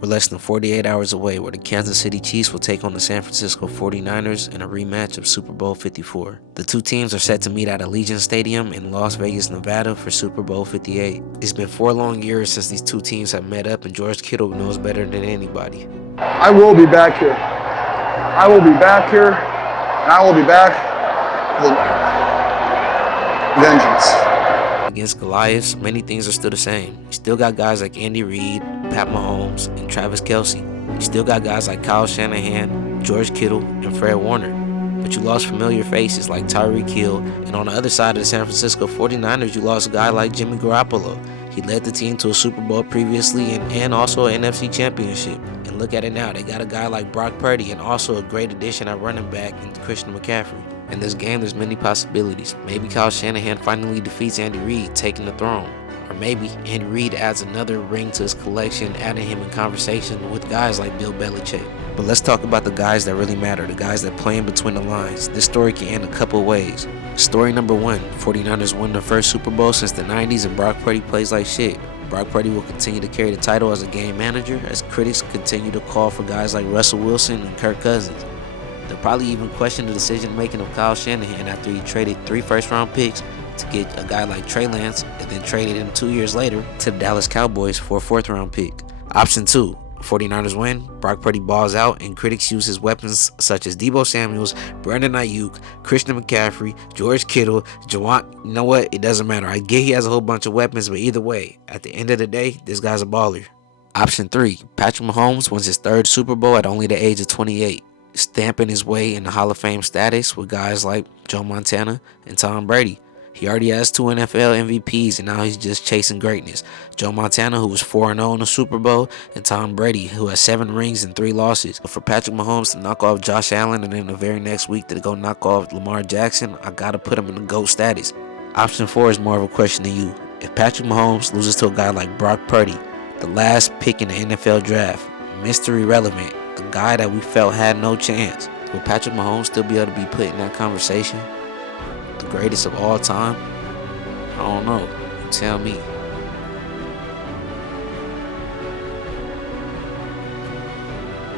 We're less than 48 hours away where the Kansas City Chiefs will take on the San Francisco 49ers in a rematch of Super Bowl 54. The two teams are set to meet at Allegiant Stadium in Las Vegas, Nevada for Super Bowl 58. It's been 4 long years since these two teams have met up, and George Kittle knows better than anybody. I will be back here. I will be back here, and I will be back with vengeance. Against Goliaths, many things are still the same. You still got guys like Andy Reid, Pat Mahomes, and Travis Kelce. You still got guys like Kyle Shanahan, George Kittle, and Fred Warner. But you lost familiar faces like Tyreek Hill, and on the other side of the San Francisco 49ers, you lost a guy like Jimmy Garoppolo. He led the team to a Super Bowl previously and also an NFC Championship. And look at it now, they got a guy like Brock Purdy and also a great addition at running back in Christian McCaffrey. In this game, there's many possibilities. Maybe Kyle Shanahan finally defeats Andy Reid, taking the throne. Or maybe Andy Reid adds another ring to his collection, adding him in conversation with guys like Bill Belichick. But let's talk about the guys that really matter, the guys that play in between the lines. This story can end a couple ways. Story number 1, 49ers win their first Super Bowl since the 90s and Brock Purdy plays like shit. Brock Purdy will continue to carry the title as a game manager as critics continue to call for guys like Russell Wilson and Kirk Cousins. They'll probably even question the decision-making of Kyle Shanahan after he traded 3 first-round picks to get a guy like Trey Lance and then traded him 2 years later to the Dallas Cowboys for a 4th-round pick. Option 2, 49ers win, Brock Purdy balls out, and critics use his weapons such as Deebo Samuels, Brandon Ayuk, Christian McCaffrey, George Kittle, Jawan. You know what? It doesn't matter. I get he has a whole bunch of weapons, but either way, at the end of the day, this guy's a baller. Option 3, Patrick Mahomes wins his 3rd Super Bowl at only the age of 28. Stamping his way into Hall of Fame status with guys like Joe Montana and Tom Brady. He already has 2 NFL MVPs and now he's just chasing greatness. Joe Montana, who was 4-0 in the Super Bowl, and Tom Brady, who has 7 rings and 3 losses. But for Patrick Mahomes to knock off Josh Allen and then the very next week to go knock off Lamar Jackson, I gotta put him in the GOAT status. Option 4 is more of a question to you. If Patrick Mahomes loses to a guy like Brock Purdy, the last pick in the NFL draft, mystery relevant, the guy that we felt had no chance, will Patrick Mahomes still be able to be put in that conversation? The greatest of all time? I don't know. You tell me.